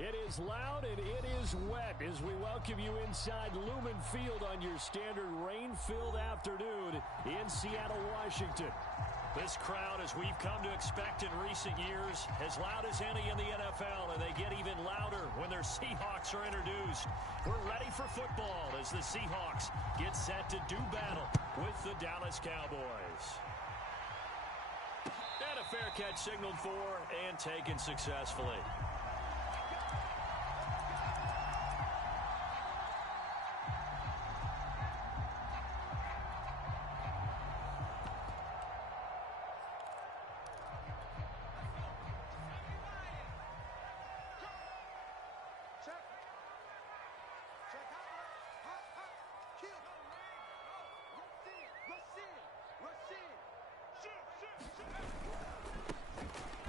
It is loud and it is wet as we welcome you inside Lumen Field on your standard rain-filled afternoon in Seattle, Washington. This crowd, as we've come to expect in recent years, as loud as any in the NFL, and they get even louder when their Seahawks are introduced. We're ready for football as the Seahawks get set to do battle with the Dallas Cowboys. And a fair catch signaled for and taken successfully.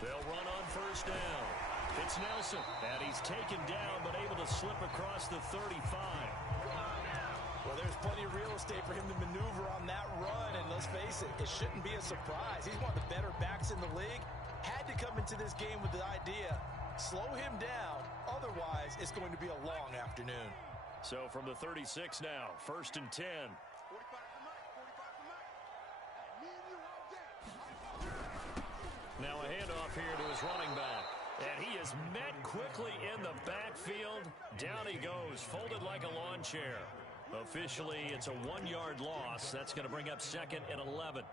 They'll run on first down. It's Nelson, and he's taken down but able to slip across the 35. Well, there's plenty of real estate for him to maneuver on that run, and let's face it, it shouldn't be a surprise. He's one of the better backs in the league. Had to come into this game with the idea, slow him down, otherwise it's going to be a long afternoon. So from the 36 now, 1st and 10. Now a handoff here to his running back. And he is met quickly in the backfield. Down he goes, folded like a lawn chair. Officially, it's a 1-yard loss. That's going to bring up 2nd and 11.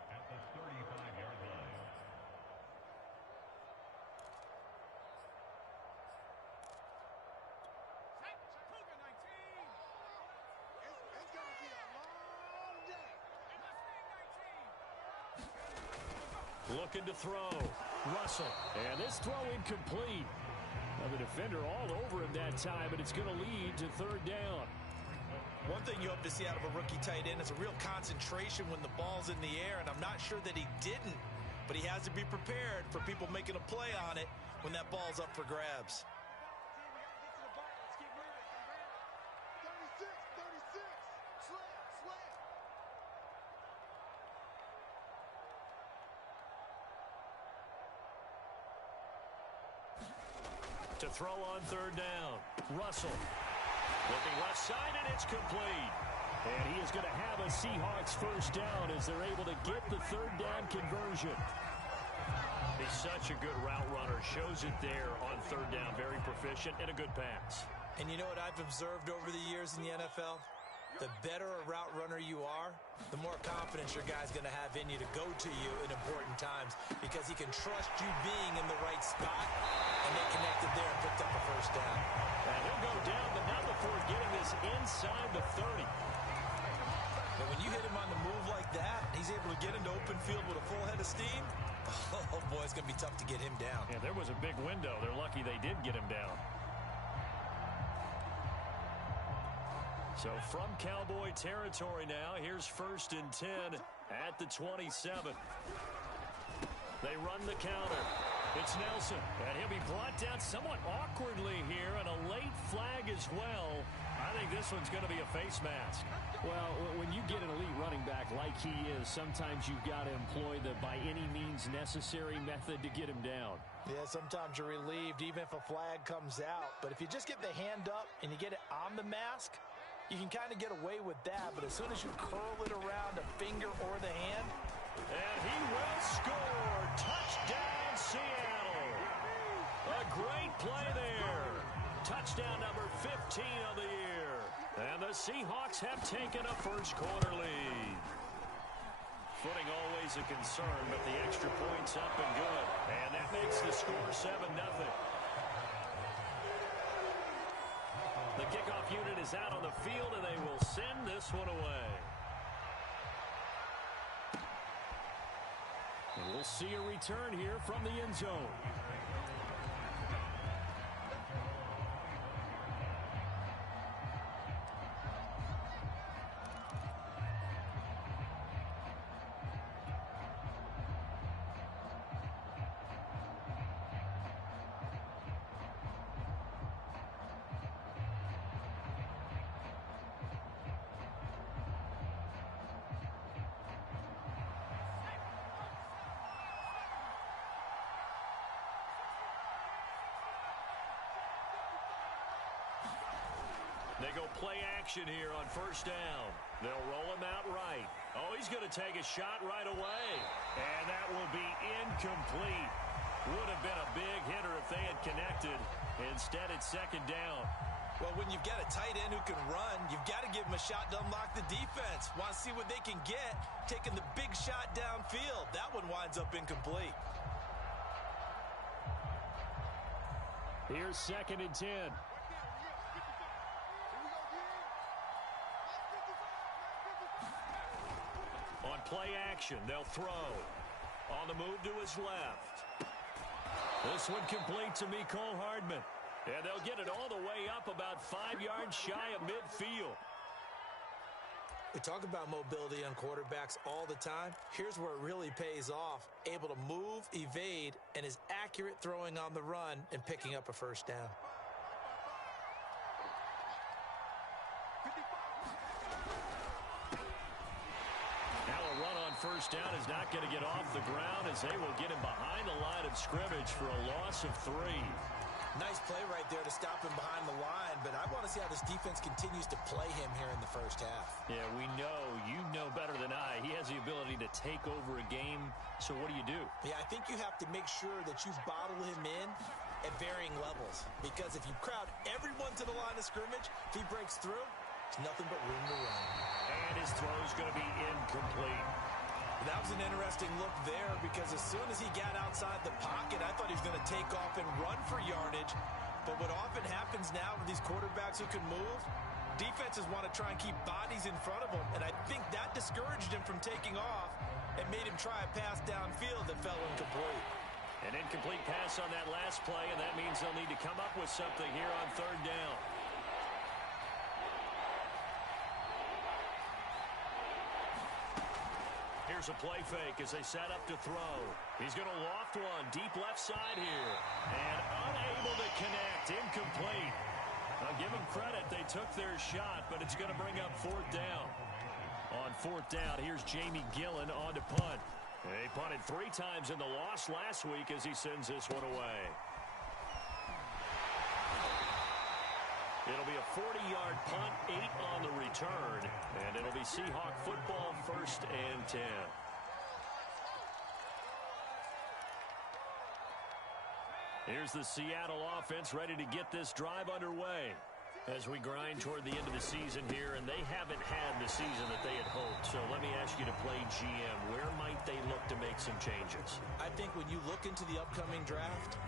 Looking to throw. Russell. And this throw incomplete. Now the defender all over him that time, but it's going to lead to 3rd down. One thing you hope to see out of a rookie tight end is a real concentration when the ball's in the air, and I'm not sure that he didn't, but he has to be prepared for people making a play on it when that ball's up for grabs. To throw on 3rd down. Russell. Looking left side, and it's complete. And he is going to have a Seahawks 1st down as they're able to get the 3rd down conversion. He's such a good route runner. Shows it there on 3rd down. Very proficient and a good pass. And you know what I've observed over the years in the NFL? The better a route runner you are, the more confidence your guy's going to have in you to go to you in important times because he can trust you being in the right spot, and they connected there and picked up a 1st down. And he'll go down, but not before getting this inside the 30. And when you hit him on the move like that, he's able to get into open field with a full head of steam, oh boy, it's going to be tough to get him down. Yeah, there was a big window. They're lucky they did get him down. So from Cowboy territory now, here's 1st and 10 at the 27. They run the counter. It's Nelson, and he'll be brought down somewhat awkwardly here, and a late flag as well. I think this one's going to be a face mask. Well, when you get an elite running back like he is, sometimes you've got to employ the by any means necessary method to get him down. Yeah, sometimes you're relieved even if a flag comes out. But if you just get the hand up and you get it on the mask, you can kind of get away with that, but as soon as you curl it around a finger or the hand. And he will score. Touchdown, Seattle. A great play there. Touchdown number 15 of the year. And the Seahawks have taken a first-quarter lead. Footing always a concern, but the extra point's up and good. And that makes the score 7-0. The kickoff unit is out on the field, and they will send this one away. And we'll see a return here from the end zone. They go play action here on first down. They'll roll him out right. Oh, he's going to take a shot right away. And that will be incomplete. Would have been a big hitter if they had connected. Instead, it's second down. Well, when you've got a tight end who can run, you've got to give him a shot to unlock the defense. Want to see what they can get, taking the big shot downfield. That one winds up incomplete. Here's second and 10. On play action, they'll throw. On the move to his left. This one complete to Mecole Hardman. And they'll get it all the way up about 5 yards shy of midfield. We talk about mobility on quarterbacks all the time. Here's where it really pays off. Able to move, evade, and is accurate throwing on the run and picking up a first down. Now a run on first down is not going to get off the ground as they will get him behind the line of scrimmage for a loss of 3. Nice play right there to stop him behind the line, but I want to see how this defense continues to play him here in the first half. Yeah, we know. You know better than I. He has the ability to take over a game, so what do? Yeah, I think you have to make sure that you bottle him in at varying levels, because if you crowd everyone to the line of scrimmage, if he breaks through, there's nothing but room to run. And his throw is going to be incomplete. That was an interesting look there because as soon as he got outside the pocket, I thought he was going to take off and run for yardage. But what often happens now with these quarterbacks who can move, defenses want to try and keep bodies in front of them. And I think that discouraged him from taking off and made him try a pass downfield that fell incomplete. An incomplete pass on that last play, and that means they'll need to come up with something here on third down. Here's a play fake as they set up to throw. He's going to loft one deep left side here. And unable to connect. Incomplete. I'll give them credit. They took their shot, but it's going to bring up fourth down. On fourth down, here's Jamie Gillen on to punt. They punted 3 times in the loss last week as he sends this one away. It'll be a 40-yard punt, 8 on the return, and it'll be Seahawk football, first and 10. Here's the Seattle offense ready to get this drive underway as we grind toward the end of the season here, and they haven't had the season that they had hoped. So let me ask you to play GM. Where might they look to make some changes? I think when you look into the upcoming draft,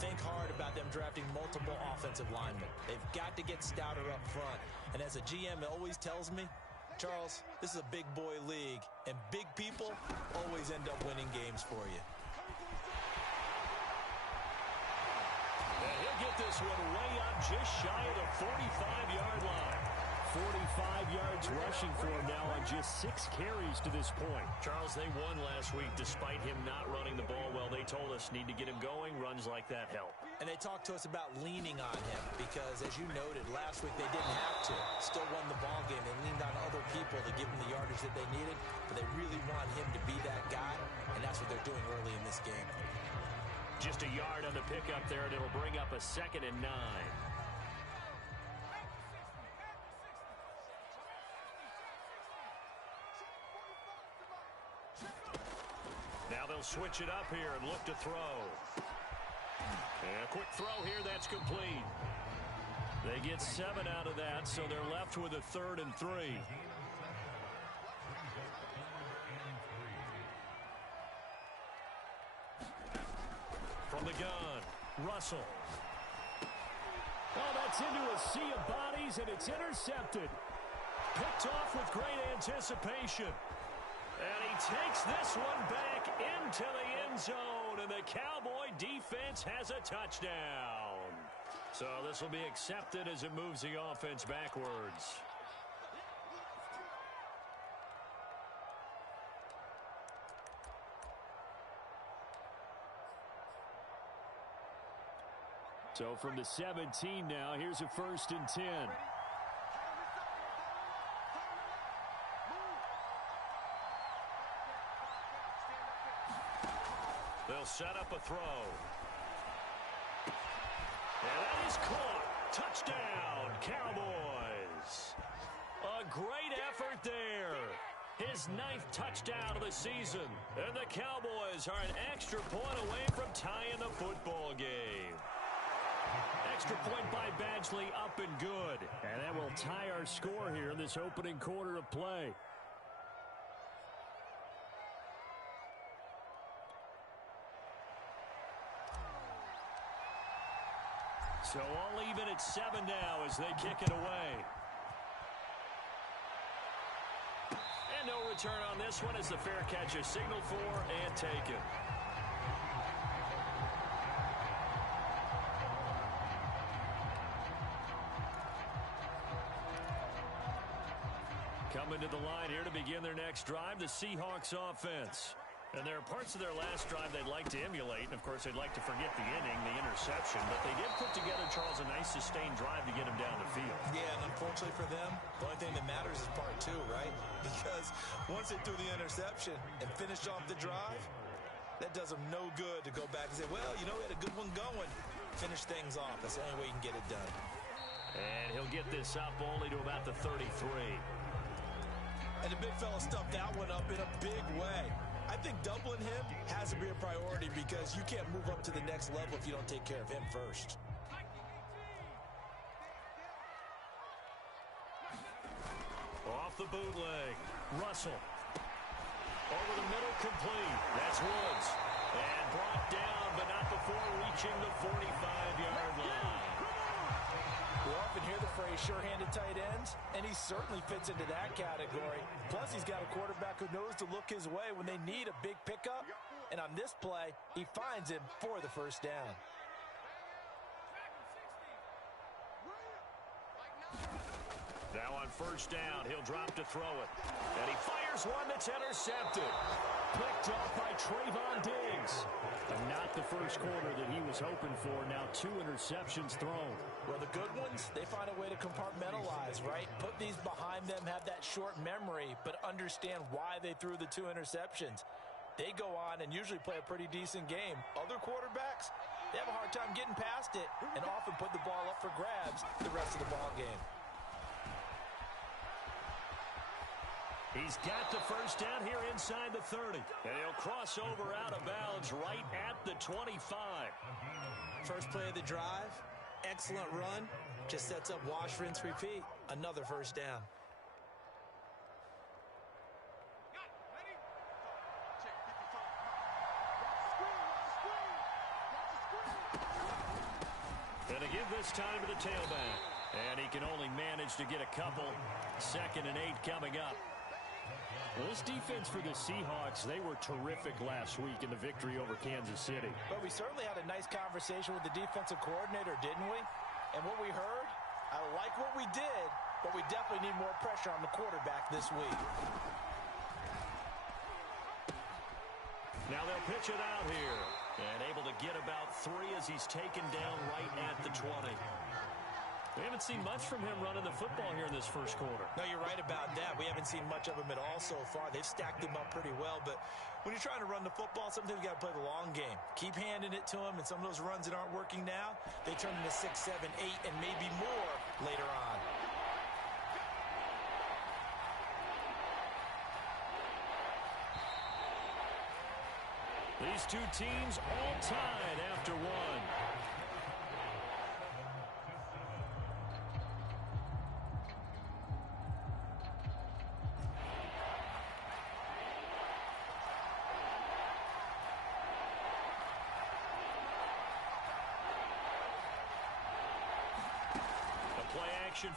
think hard about them drafting multiple offensive linemen. They've got to get stouter up front. And as a GM always tells me, Charles, this is a big boy league, and big people always end up winning games for you. And he'll get this one way up just shy of the 45-yard line. 45 yards rushing for him now on just 6 carries to this point. Charles, they won last week despite him not running the ball well. They told us need to get him going. Runs like that help. And they talked to us about leaning on him because, as you noted, last week they didn't have to. Still won the ball game. They leaned on other people to give them the yardage that they needed, but they really want him to be that guy, and that's what they're doing early in this game. Just a yard on the pickup there, and it'll bring up a 2nd and 9. Now they'll switch it up here and look to throw. And a quick throw here, that's complete. They get 7 out of that, so they're left with a 3rd and 3. From the gun, Russell. Oh, that's into a sea of bodies, and it's intercepted. Picked off with great anticipation. And he takes this one back into the end zone, and the Cowboy defense has a touchdown. So this will be accepted as it moves the offense backwards. So from the 17 now, here's a 1st and 10. They'll set up a throw. And that is caught. Touchdown, Cowboys. A great effort there. His 9th touchdown of the season. And the Cowboys are an extra point away from tying the football game. Extra point by Badgley, up and good. And that will tie our score here in this opening quarter of play. So all even at 7 now as they kick it away. And no return on this one as the fair catch is signaled for and taken. Coming to the line here to begin their next drive, the Seahawks offense. And there are parts of their last drive they'd like to emulate. And, of course, they'd like to forget the inning, the interception. But they did put together, Charles, a nice sustained drive to get them down the field. Yeah, and unfortunately for them, the only thing that matters is part 2, right? Because once they threw the interception and finished off the drive, that does them no good to go back and say, well, you know, we had a good one going. Finish things off. That's the only way you can get it done. And he'll get this up only to about the 33. And the big fella stuffed that one up in a big way. I think doubling him has to be a priority because you can't move up to the next level if you don't take care of him first. Off the bootleg. Russell. Over the middle, complete. That's Woods. And brought down, but not before reaching the 45-yard line. We often hear the phrase sure-handed tight ends, and he certainly fits into that category. Plus, he's got a quarterback who knows to look his way when they need a big pickup. And on this play, he finds him for the first down. Now on first down, he'll drop to throw it. And he fires one that's intercepted. Picked off by Trayvon Diggs. And not the first quarter that he was hoping for. Now 2 interceptions thrown. Well, the good ones, they find a way to compartmentalize, right? Put these behind them, have that short memory, but understand why they threw the 2 interceptions. They go on and usually play a pretty decent game. Other quarterbacks, they have a hard time getting past it and often put the ball up for grabs the rest of the ball game. He's got the first down here inside the 30. And he'll cross over out of bounds right at the 25. First play of the drive. Excellent run. Just sets up wash, rinse, repeat. Another first down. And to give this time to the tailback. And he can only manage to get a couple. 2nd and 8 coming up. Well, this defense for the Seahawks, they were terrific last week in the victory over Kansas City. But we certainly had a nice conversation with the defensive coordinator, didn't we? And what we heard, I like what we did, but we definitely need more pressure on the quarterback this week. Now they'll pitch it out here. And able to get about 3 as he's taken down right at the 20. We haven't seen much from him running the football here in this first quarter. No, you're right about that. We haven't seen much of him at all so far. They've stacked him up pretty well, but when you're trying to run the football, sometimes you got to play the long game. Keep handing it to him, and some of those runs that aren't working now, they turn into 6, 7, 8, and maybe more later on. These two teams all tied after 1.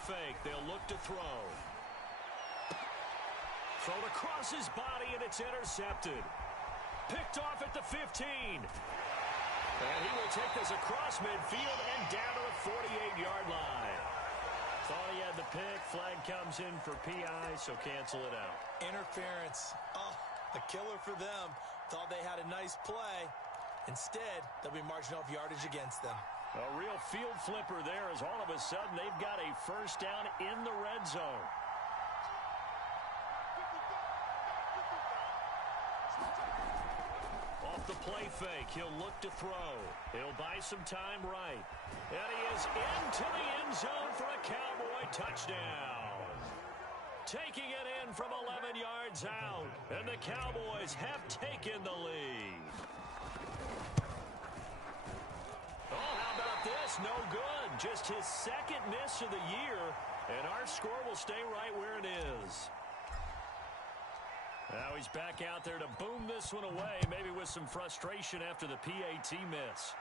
Fake. They'll look to throw. Thrown across his body, and it's intercepted. Picked off at the 15. And he will take this across midfield and down to the 48-yard line. Thought he had the pick. Flag comes in for PI, so cancel it out. Interference. Oh, a killer for them. Thought they had a nice play. Instead, they'll be marching off yardage against them. A real field flipper there as all of a sudden they've got a first down in the red zone. Off Off the play fake, he'll look to throw. He'll buy some time right. And he is into the end zone for a Cowboy touchdown. Taking it in from 11 yards out. And the Cowboys have taken the lead. Oh, how about this? No good. Just his second miss of the year. And our score will stay right where it is. Now he's back out there to boom this one away, maybe with some frustration after the PAT miss.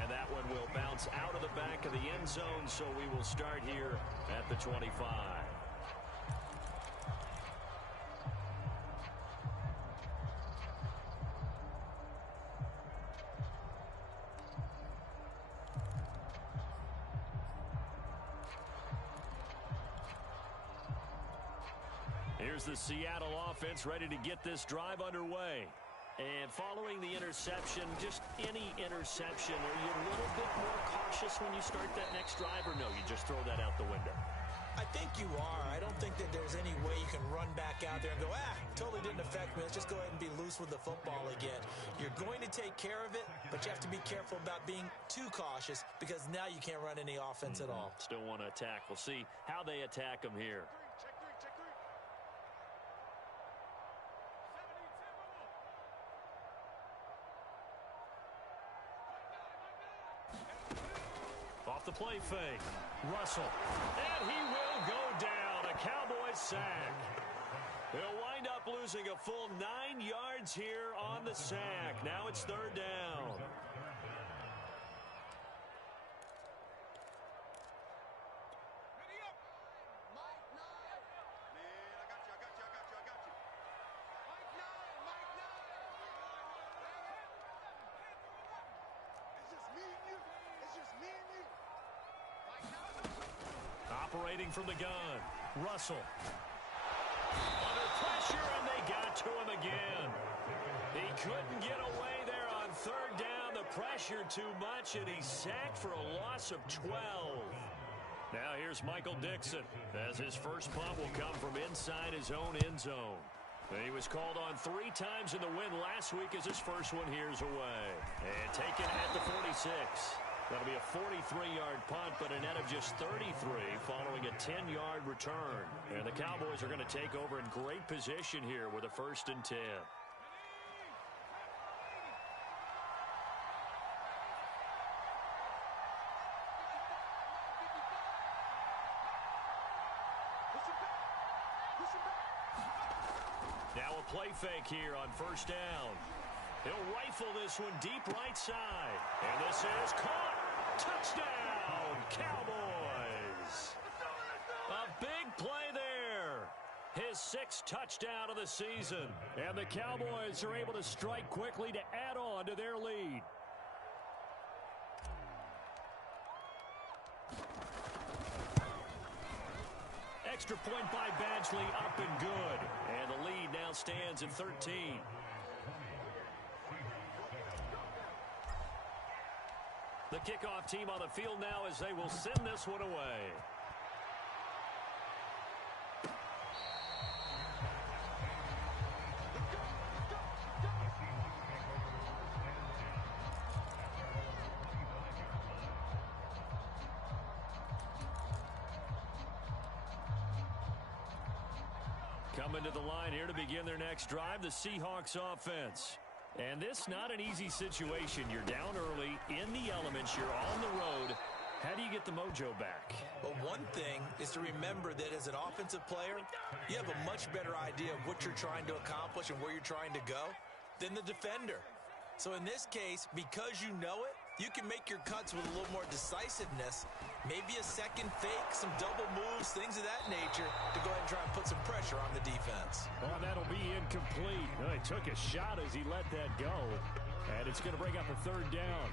And that one will bounce out of the back of the end zone, so we will start here at the 25. Here's the Seattle offense ready to get this drive underway. And following the interception, just any interception, are you a little bit more cautious when you start that next drive, or no, you just throw that out the window? I think you are. I don't think that there's any way you can run back out there and go, totally didn't affect me. Let's just go ahead and be loose with the football again. You're going to take care of it, but you have to be careful about being too cautious because now you can't run any offense at all. Still want to attack. We'll see how they attack them here. Off the play fake. Russell. And he will go down. A Cowboys sack. He'll wind up losing a full 9 yards here on the sack. Now it's third down. Operating from the gun. Russell. Under pressure, and they got to him again. He couldn't get away there on third down. The pressure too much, and he's sacked for a loss of 12. Now here's Michael Dixon, as his first punt will come from inside his own end zone. He was called on 3 times in the win last week as his first one here's away. And taken at the 46. That'll be a 43-yard punt, but a net of just 33 following a 10-yard return. And the Cowboys are going to take over in great position here with a 1st and 10. Now a play fake here on 1st down. He'll rifle this one deep right side. And this is caught. Touchdown, Cowboys. A big play there. His 6th touchdown of the season. And the Cowboys are able to strike quickly to add on to their lead. Extra point by Badgley, up and good. And the lead now stands at 13. The kickoff team on the field now as they will send this one away. Coming to the line here to begin their next drive, the Seahawks offense. And this not an easy situation. You're down early, in the elements, you're on the road. How do you get the mojo back? Well, one thing is to remember that as an offensive player, you have a much better idea of what you're trying to accomplish and where you're trying to go than the defender. So in this case, because you know it, you can make your cuts with a little more decisiveness, maybe a second fake, some double moves, things of that nature to go ahead and try and put some pressure on the defense. Oh, that'll be incomplete. He took a shot as he let that go, and it's going to bring up a 3rd down.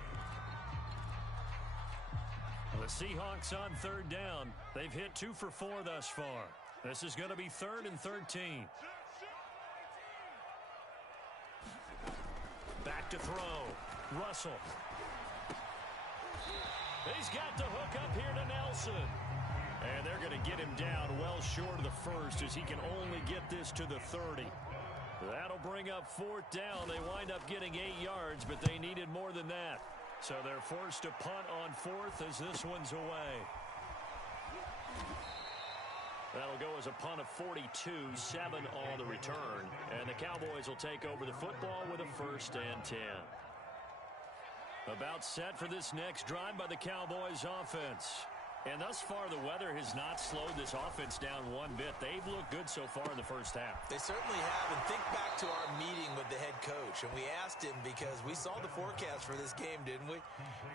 The Seahawks on 3rd down. They've hit 2 for 4 thus far. This is going to be 3rd and 13. Back to throw. Russell. He's got the hook up here to Nelson. And they're going to get him down well short of the 1st as he can only get this to the 30. That'll bring up 4th down. They wind up getting 8 yards, but they needed more than that. So they're forced to punt on 4th as this one's away. That'll go as a punt of 42, 7 on the return. And the Cowboys will take over the football with a 1st and 10. About set for this next drive by the Cowboys offense. And thus far, the weather has not slowed this offense down one bit. They've looked good so far in the first half. They certainly have. And think back to our meeting with the head coach. And we asked him because we saw the forecast for this game, didn't we?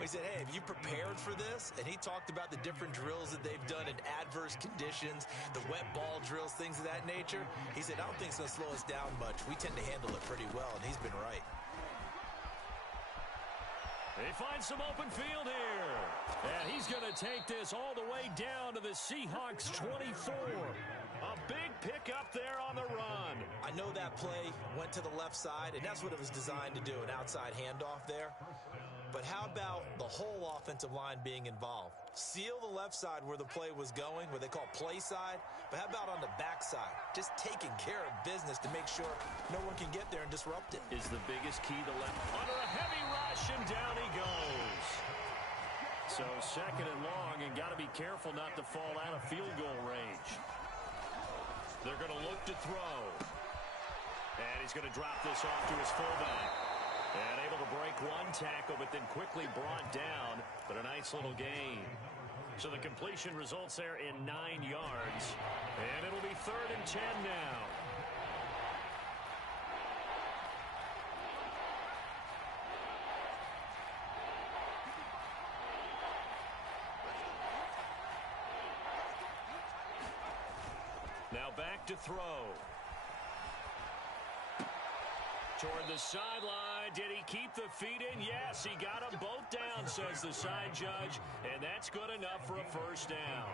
We said, hey, have you prepared for this? And he talked about the different drills that they've done in adverse conditions, the wet ball drills, things of that nature. He said, I don't think it's going to slow us down much. We tend to handle it pretty well, and he's been right. They find some open field here. And he's going to take this all the way down to the Seahawks 24. A big pickup there on the run. I know that play went to the left side, and that's what it was designed to do, an outside handoff there. But how about the whole offensive line being involved? Seal the left side where the play was going, what they call play side. But how about on the back side? Just taking care of business to make sure no one can get there and disrupt it. Is the biggest key the left. Under a heavy rush, and down he goes. So 2nd and long, and got to be careful not to fall out of field goal range. They're going to look to throw. And he's going to drop this off to his fullback. And able to break one tackle, but then quickly brought down. But a nice little gain. So the completion results there in 9 yards. And it'll be 3rd and 10 now. Now back to throw. Toward the sideline. Did he keep the feet in? Yes, he got them both down, says the side judge. And that's good enough for a 1st down.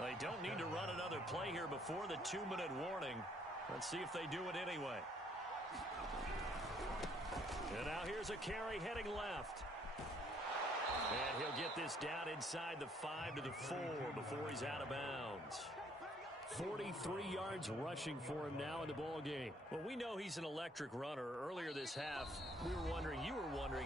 They don't need to run another play here before the 2-minute warning. Let's see if they do it anyway. And now here's a carry heading left. And he'll get this down inside the 5 to the 4 before he's out of bounds. 43 yards rushing for him now in the ball game. Well, we know he's an electric runner. Earlier this half, you were wondering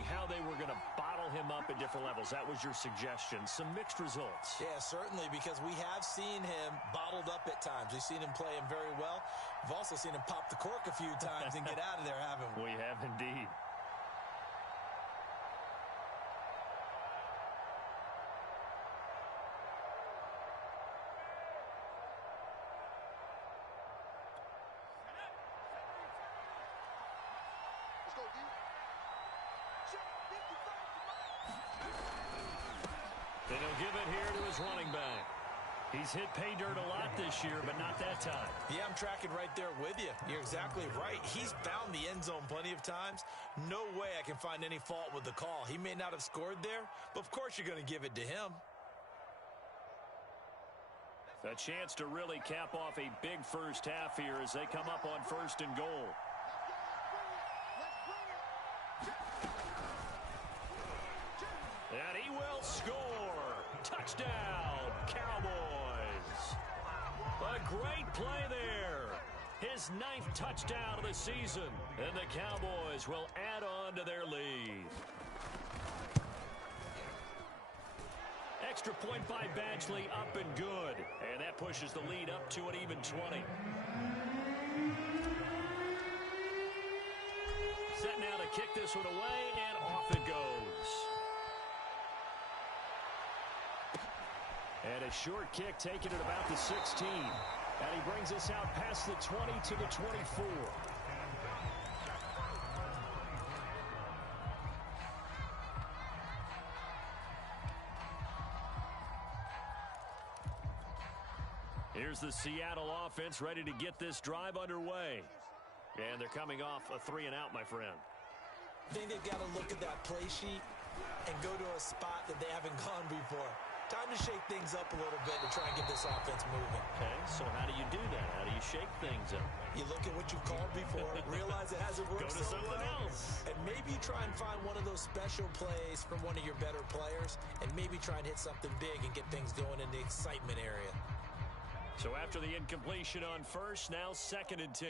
how they were going to bottle him up at different levels. That was your suggestion. Some mixed results. Yeah, certainly, because we have seen him bottled up at times. We've seen him play him very well. We've also seen him pop the cork a few times and get out of there, haven't we? We have indeed. And he'll give it here to his running back. He's hit pay dirt a lot this year, but not that time. Yeah, I'm tracking right there with you. You're exactly right. He's found the end zone plenty of times. No way I can find any fault with the call. He may not have scored there, but of course you're going to give it to him. A chance to really cap off a big first half here as they come up on 1st and goal. And he will score. Touchdown, Cowboys. A great play there. His 9th touchdown of the season. And the Cowboys will add on to their lead. Extra point by Badgley, up and good. And that pushes the lead up to an even 20. Set now to kick this one away, and off it goes. And a short kick taken at about the 16. And he brings us out past the 20 to the 24. Here's the Seattle offense ready to get this drive underway. And they're coming off a 3-and-out, my friend. I think they've got to look at that play sheet and go to a spot that they haven't gone before. Time to shake things up a little bit to try and get this offense moving. Okay, so how do you do that? How do you shake things up? You look at what you've called before, realize it hasn't worked Go to something else. and maybe try and find one of those special plays from one of your better players, and maybe try and hit something big and get things going in the excitement area. So after the incompletion on 1st, now 2nd and 10.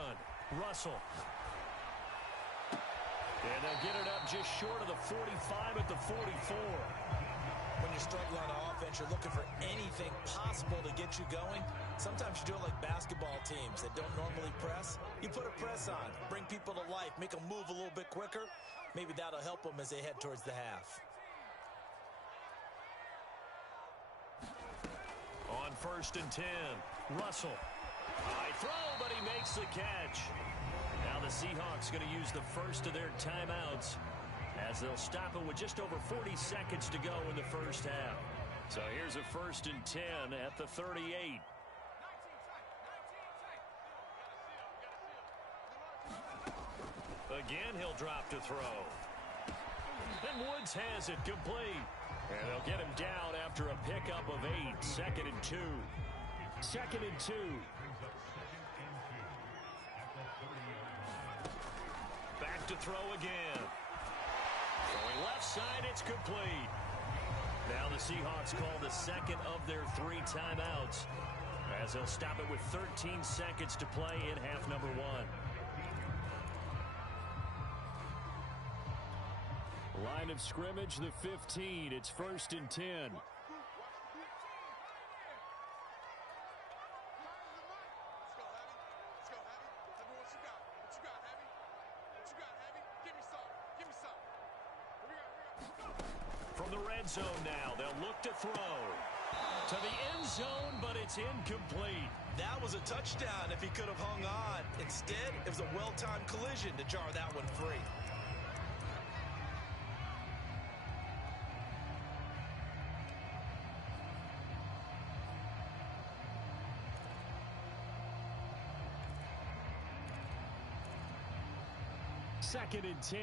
run. Russell. And they'll get it up just short of the 45 at the 44. When you're struggling on offense, you're looking for anything possible to get you going. Sometimes you do it like basketball teams that don't normally press. You put a press on, bring people to life, make them move a little bit quicker. Maybe that'll help them as they head towards the half. On 1st and 10, Russell. High throw, but he makes the catch. Now the Seahawks going to use the first of their timeouts as they'll stop it with just over 40 seconds to go in the first half. So here's a 1st and 10 at the 38. Again, he'll drop to throw. And Woods has it complete. And they'll get him down after a pickup of 8. 2nd and 2. 2nd and 2. Back to throw again. Throwing left side, it's complete. Now the Seahawks call the second of their 3 timeouts as they'll stop it with 13 seconds to play in half number 1. Line of scrimmage, the 15. It's 1st and 10. From the red zone now, they'll look to throw. To the end zone, but it's incomplete. That was a touchdown if he could have hung on. Instead, it was a well-timed collision to jar that one free. Second and 10.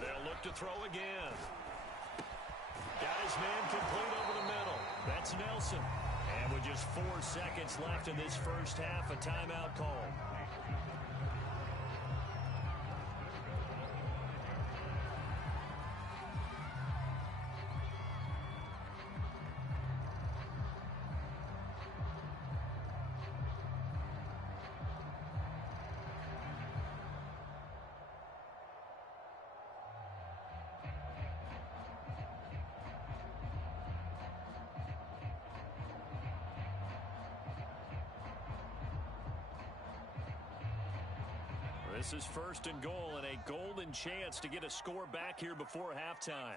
They'll look to throw again. Got his man complete over the middle. That's Nelson. And with just 4 seconds left in this first half, a timeout call. This is 1st and goal and a golden chance to get a score back here before halftime.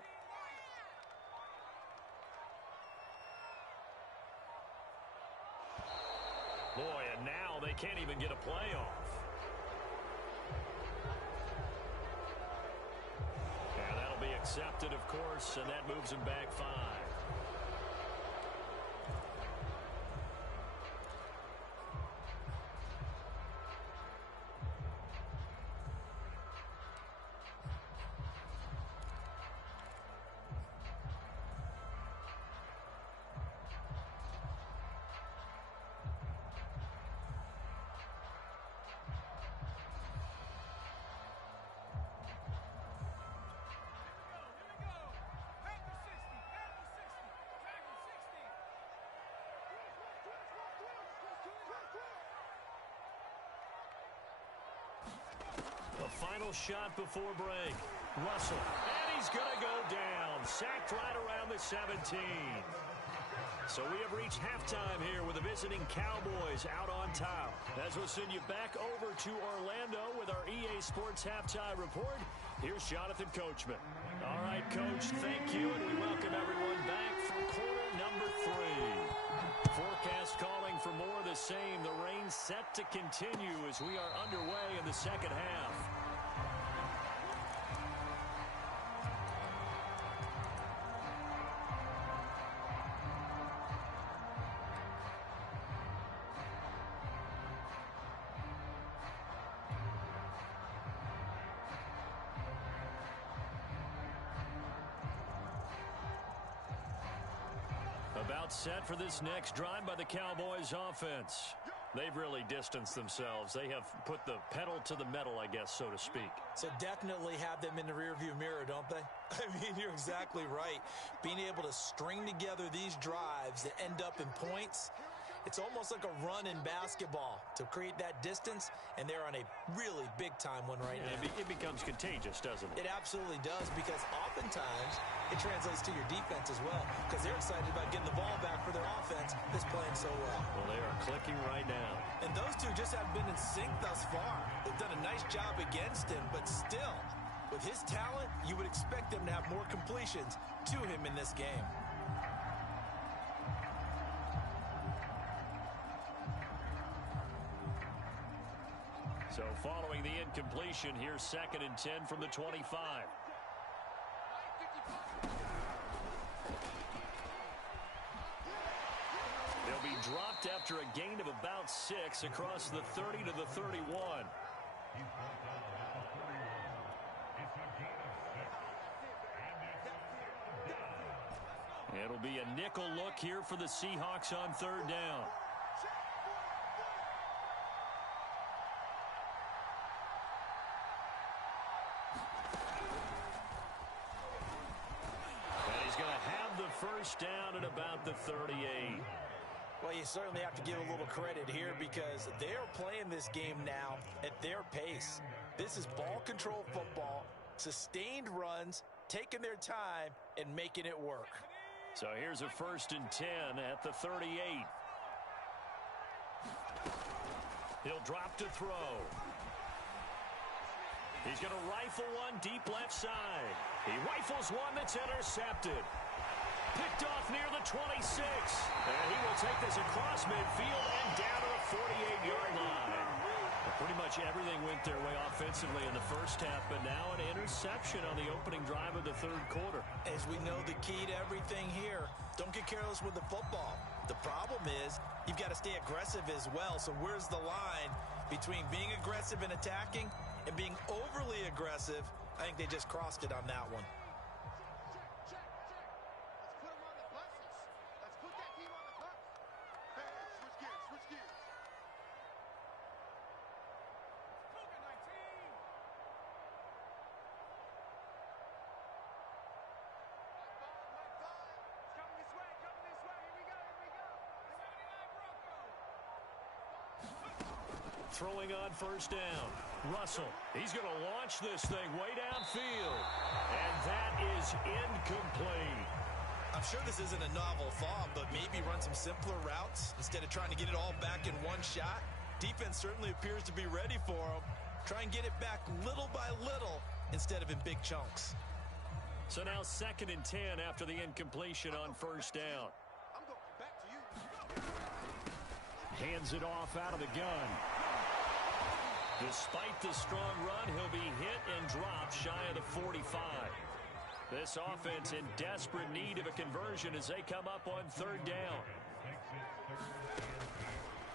Boy, and now they can't even get a play off. And that'll be accepted, of course, and that moves them back 5. Final shot before break. Russell, and he's going to go down. Sacked right around the 17. So we have reached halftime here with the visiting Cowboys out on top. As we'll send you back over to Orlando with our EA Sports Halftime Report, here's Jonathan Coachman. All right, Coach, thank you, and we welcome everyone back for quarter number 3. Forecast calling for more of the same. The rain set to continue as we are underway in the second half. About set for this next drive by the Cowboys offense. They've really distanced themselves. They have put the pedal to the metal, I guess, so to speak. So definitely have them in the rearview mirror, don't they? I mean, you're exactly right. Being able to string together these drives that end up in points, it's almost like a run in basketball to create that distance, and they're on a really big-time one right now. It becomes contagious, doesn't it? It absolutely does, because oftentimes it translates to your defense as well, because they're excited about getting the ball back for their offense that's playing so well. Well, they are clicking right now. And those two just haven't been in sync thus far. They've done a nice job against him, but still, with his talent, you would expect them to have more completions to him in this game. So following the incompletion, here's 2nd and 10 from the 25. They'll be dropped after a gain of about 6 across the 30 to the 31. It'll be a nickel look here for the Seahawks on 3rd down. First down at about the 38. Well, you certainly have to give a little credit here because they're playing this game now at their pace. This is ball control football, sustained runs, taking their time, and making it work. So here's a 1st and 10 at the 38. He'll drop to throw. He's going to rifle one deep left side. He rifles one that's intercepted. Picked off near the 26. And he will take this across midfield and down to the 48-yard line. Pretty much everything went their way offensively in the first half, but now an interception on the opening drive of the 3rd quarter. As we know, the key to everything here, don't get careless with the football. The problem is you've got to stay aggressive as well. So where's the line between being aggressive and attacking and being overly aggressive? I think they just crossed it on that one. Throwing on 1st down. Russell, he's going to launch this thing way downfield. And that is incomplete. I'm sure this isn't a novel thought, but maybe run some simpler routes instead of trying to get it all back in one shot. Defense certainly appears to be ready for him. Try and get it back little by little instead of in big chunks. So now 2nd and 10 after the incompletion on 1st down. Hands it off out of the gun. Despite the strong run, he'll be hit and dropped shy of the 45. This offense in desperate need of a conversion as they come up on 3rd down.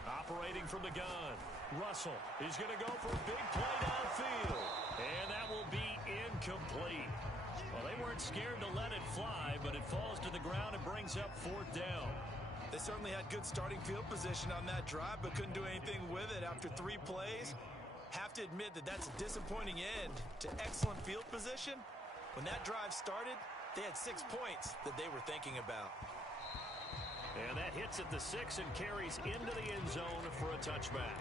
Operating from the gun. Russell, he's going to go for a big play downfield. And that will be incomplete. Well, they weren't scared to let it fly, but it falls to the ground and brings up 4th down. They certainly had good starting field position on that drive, but couldn't do anything with it after 3 plays. Have to admit that that's a disappointing end to excellent field position. When that drive started, they had 6 points that they were thinking about. And that hits at the 6 and carries into the end zone for a touchback.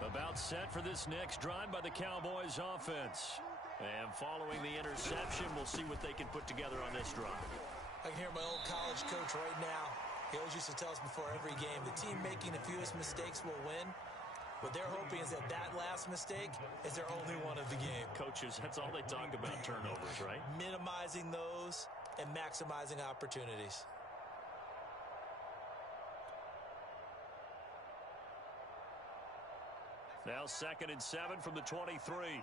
About set for this next drive by the Cowboys offense. And following the interception, we'll see what they can put together on this drive. I can hear my old college coach right now. He always used to tell us before every game, the team making the fewest mistakes will win. What they're hoping is that that last mistake is their only one of the game. Coaches, that's all they talk about, turnovers, right? Minimizing those and maximizing opportunities. Now 2nd and 7 from the 23.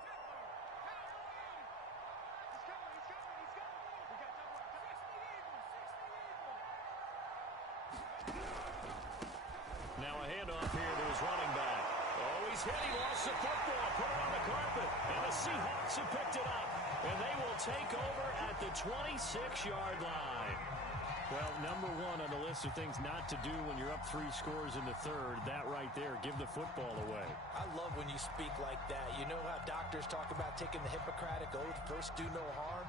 Now a handoff here to his running back. Oh, he's hit. He lost the football. Put it on the carpet. And the Seahawks have picked it up. And they will take over at the 26-yard line. Well, number one on the list of things not to do when you're up 3 scores in the third, that right there, give the football away. I love when you speak like that. You know how doctors talk about taking the Hippocratic Oath, first do no harm?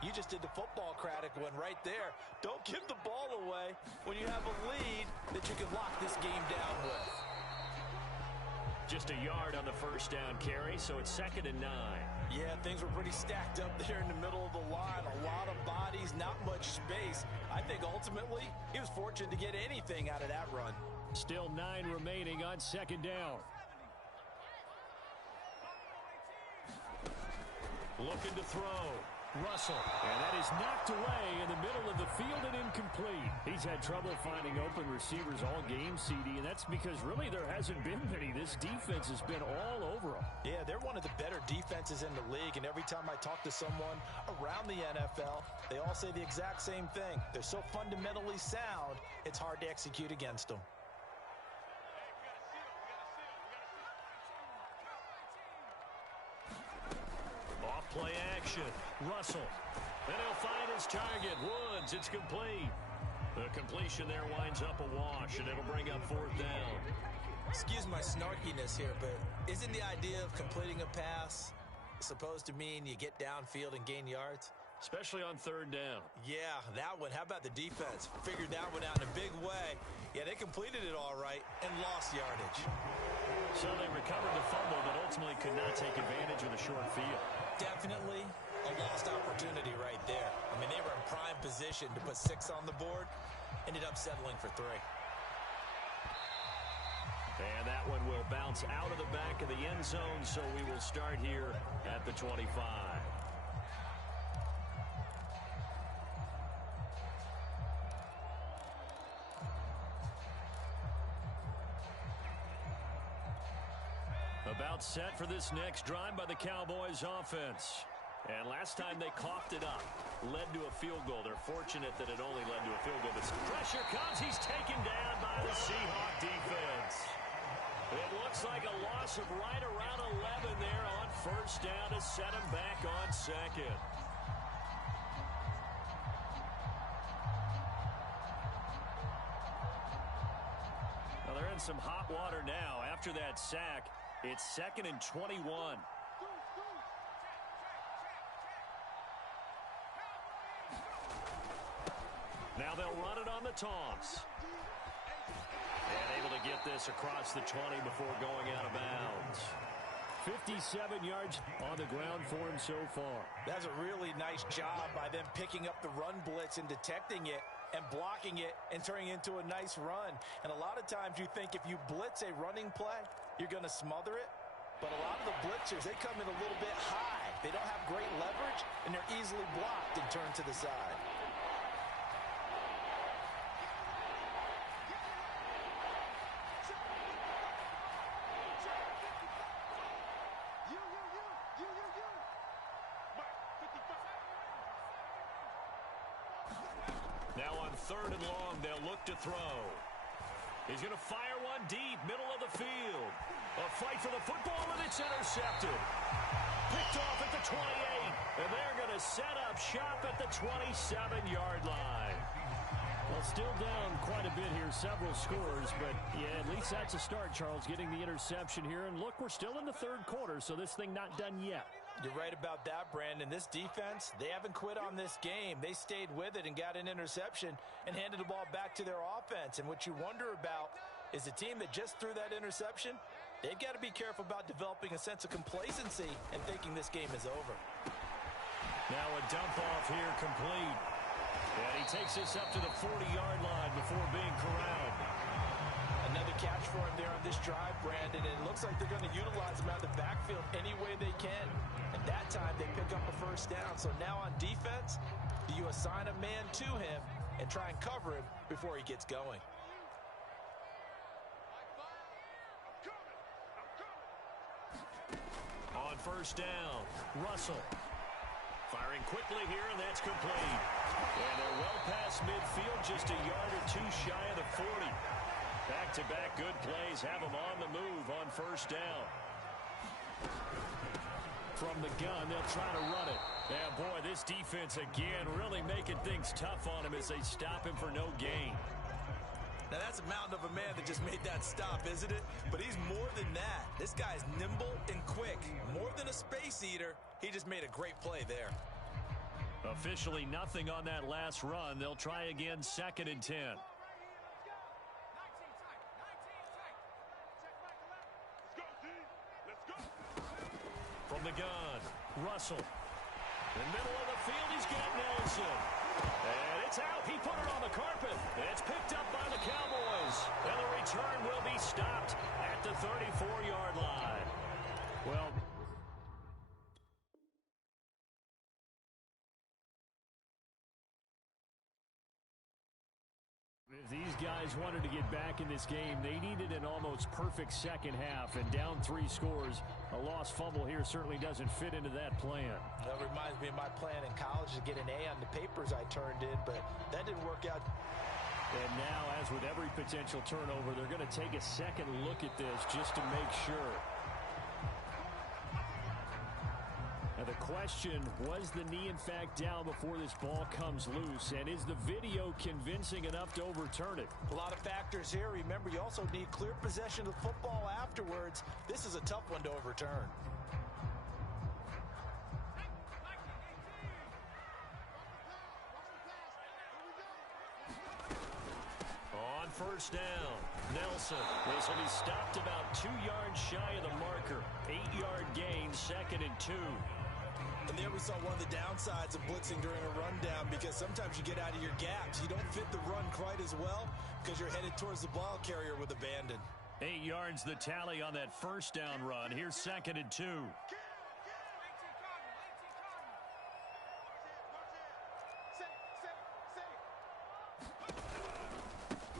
You just did the football-cratic one right there. Don't give the ball away when you have a lead that you can lock this game down with. Just a yard on the first down carry, so it's 2nd and 9. Yeah, things were pretty stacked up there in the middle of the line. A lot of bodies, not much space. I think ultimately he was fortunate to get anything out of that run. Still 9 remaining on 2nd down. Looking to throw. Russell. And that is knocked away in the middle of the field and incomplete. He's had trouble finding open receivers all game, CD, and that's because really there hasn't been many. This defense has been all over them. Yeah, they're one of the better defenses in the league, and every time I talk to someone around the NFL, they all say the exact same thing. They're so fundamentally sound, it's hard to execute against them. Play action. Russell. And he'll find his target. Woods. It's complete. The completion there winds up a wash, and it'll bring up 4th down. Excuse my snarkiness here, but isn't the idea of completing a pass supposed to mean you get downfield and gain yards? Especially on 3rd down. Yeah, that one. How about the defense? Figured that one out in a big way. Yeah, they completed it all right and lost yardage. So they recovered the fumble, but ultimately could not take advantage of the short field. Definitely a lost opportunity right there. I mean, they were in prime position to put 6 on the board. Ended up settling for 3. And that one will bounce out of the back of the end zone, so we will start here at the 25. About set for this next drive by the Cowboys offense. And last time they coughed it up, led to a field goal. They're fortunate that it only led to a field goal. But pressure comes. He's taken down by the Seahawk defense. It looks like a loss of right around 11 there on 1st down to set him back on 2nd. Well, they're in some hot water now after that sack. It's 2nd and 21. Now they'll run it on the toss. And able to get this across the 20 before going out of bounds. 57 yards on the ground for him so far. That's a really nice job by them picking up the run blitz and detecting it and blocking it and turning it into a nice run. And a lot of times you think if you blitz a running play, you're going to smother it. But a lot of the blitzers, they come in a little bit high. They don't have great leverage, and they're easily blocked and turned to the side. Now on 3rd and long, they'll look to throw. He's going to fire one deep, middle of the field. A fight for the football, and it's intercepted. Picked off at the 28, and they're going to set up shop at the 27-yard line. Well, still down quite a bit here, several scores, but yeah, at least that's a start, Charles, getting the interception here. And look, we're still in the 3rd quarter, so this thing not done yet. You're right about that, Brandon. This defense, they haven't quit on this game. They stayed with it and got an interception and handed the ball back to their offense. And what you wonder about is the team that just threw that interception, they've got to be careful about developing a sense of complacency and thinking this game is over. Now a dump off here complete. And he takes this up to the 40-yard line before being corralled. Another catch for him there on this drive, Brandon. And it looks like they're going to utilize him out of the backfield any way they can. And that time they pick up a 1st down. So now on defense, do you assign a man to him and try and cover him before he gets going? On 1st down, Russell. Firing quickly here, and that's complete. And they're well past midfield, just a yard or two shy of the 40. Back-to-back good plays have them on the move on first down. From the gun, they'll try to run it. Yeah, boy, this defense again really making things tough on him as they stop him for no gain. Now, that's a mountain of a man that just made that stop, isn't it? But he's more than that. This guy's nimble and quick. More than a space eater, he just made a great play there. Officially nothing on that last run. They'll try again, 2nd and 10. From the gun, Russell. In the middle of the field, he's got Nelson. And it's out. He put it on the carpet. It's picked up by the Cowboys. And the return will be stopped at the 34-yard line. Well, if these guys wanted to get back in this game, they needed an almost perfect second half, and down 3 scores. A lost fumble here certainly doesn't fit into that plan. That reminds me of my plan in college to get an A on the papers I turned in, but that didn't work out. And now, as with every potential turnover, they're going to take a second look at this just to make sure. Now the question, was the knee in fact down before this ball comes loose? And is the video convincing enough to overturn it? A lot of factors here. Remember, you also need clear possession of the football afterwards. This is a tough one to overturn. On first down, Nelson. This will be stopped about 2 yards shy of the marker. 8-yard gain, 2nd and 2. And there we saw one of the downsides of blitzing during a rundown, because sometimes you get out of your gaps. You don't fit the run quite as well because you're headed towards the ball carrier with abandon. 8 yards the tally on that first down run. Here's 2nd and 2.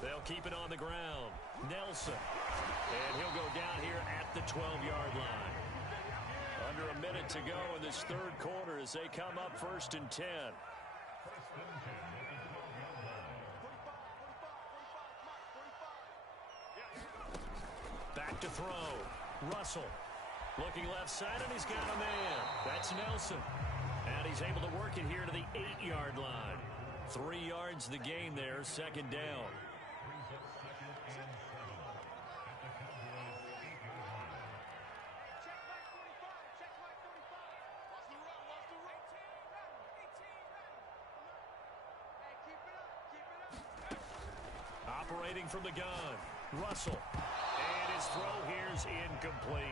They'll keep it on the ground. Nelson. And he'll go down here at the 12-yard line. Under a minute to go in this third quarter as they come up 1st and 10. Back to throw. Russell looking left side, and he's got a man. That's Nelson. And he's able to work it here to the 8-yard line. 3 yards the gain there, 2nd down. Operating from the gun, Russell. And his throw here's incomplete.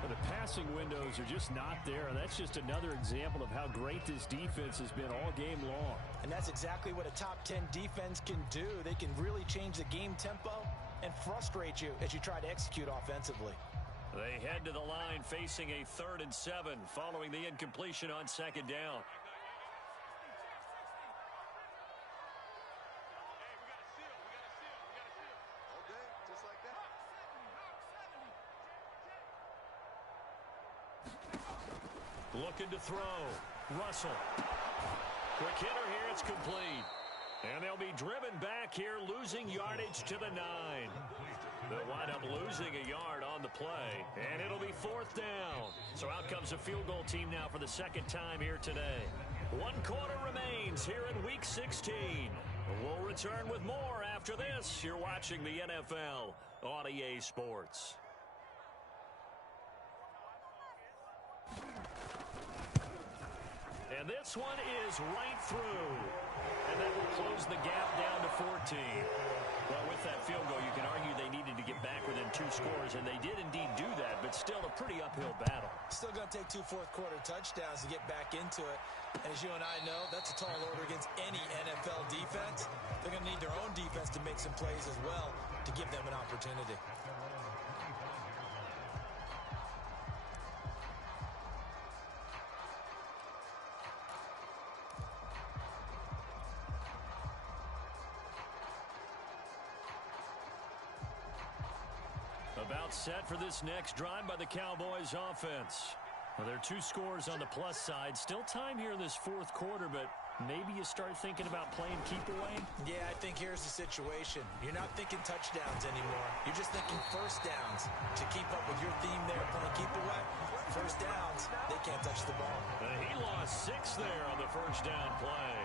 Well, the passing windows are just not there. That's just another example of how great this defense has been all game long. And that's exactly what a top 10 defense can do. They can really change the game tempo and frustrate you as you try to execute offensively. They head to the line facing a 3rd and 7 following the incompletion on 2nd down. Looking to throw. Russell. Quick hitter here. It's complete. And they'll be driven back here, losing yardage to the 9. They'll wind up losing a yard on the play. And it'll be 4th down. So out comes a field goal team now for the 2nd time here today. 1 quarter remains here in Week 16. We'll return with more after this. You're watching the NFL on EA Sports. And this one is right through. And that will close the gap down to 14. Well, with that field goal, you can argue they needed to get back within 2 scores, and they did indeed do that, but still a pretty uphill battle. Still going to take 2 fourth-quarter touchdowns to get back into it. And as you and I know, that's a tall order against any NFL defense. They're going to need their own defense to make some plays as well to give them an opportunity. About set for this next drive by the Cowboys offense. Well, there are 2 scores on the plus side. Still time here in this 4th quarter, but maybe you start thinking about playing keep away? Yeah, I think here's the situation. You're not thinking touchdowns anymore. You're just thinking first downs. To keep up with your theme there, playing keep away, first downs, they can't touch the ball. And he lost 6 there on the first down play.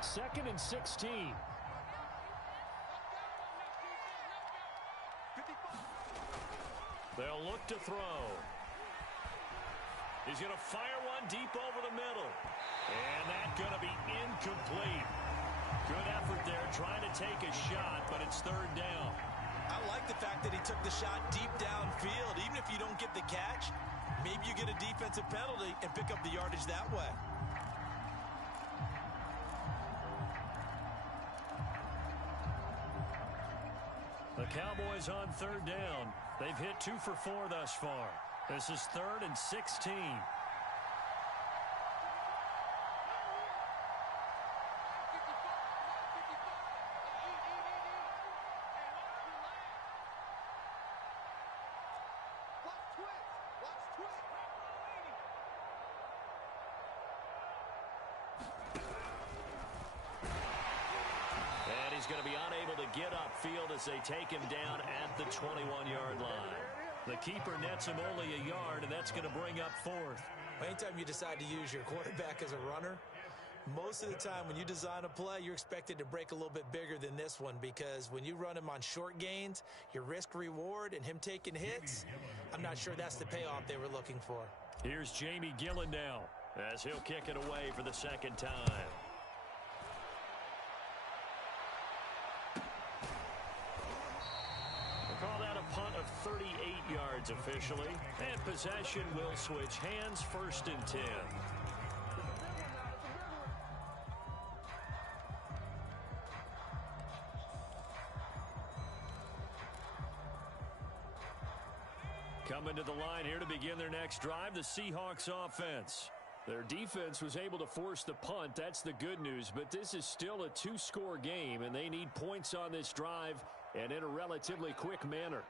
Second and 16. They'll look to throw. He's going to fire one deep over the middle. And that's going to be incomplete. Good effort there trying to take a shot, but it's third down. I like the fact that he took the shot deep downfield. Even if you don't get the catch, maybe you get a defensive penalty and pick up the yardage that way. The Cowboys on third down. They've hit 2 for 4 thus far. This is 3rd and 16. He's going to be unable to get upfield as they take him down at the 21-yard line. The keeper nets him only a yard, and that's going to bring up 4th. Anytime you decide to use your quarterback as a runner, most of the time when you design a play, you're expected to break a little bit bigger than this one, because when you run him on short gains, your risk-reward and him taking hits, I'm not sure that's the payoff they were looking for. Here's Jamie Gillen now as he'll kick it away for the second time. Call that a punt of 38 yards officially. And possession will switch hands, 1st and 10. Coming to the line here to begin their next drive, the Seahawks offense. Their defense was able to force the punt. That's the good news. But this is still a 2-score game, and they need points on this drive and in a relatively quick manner.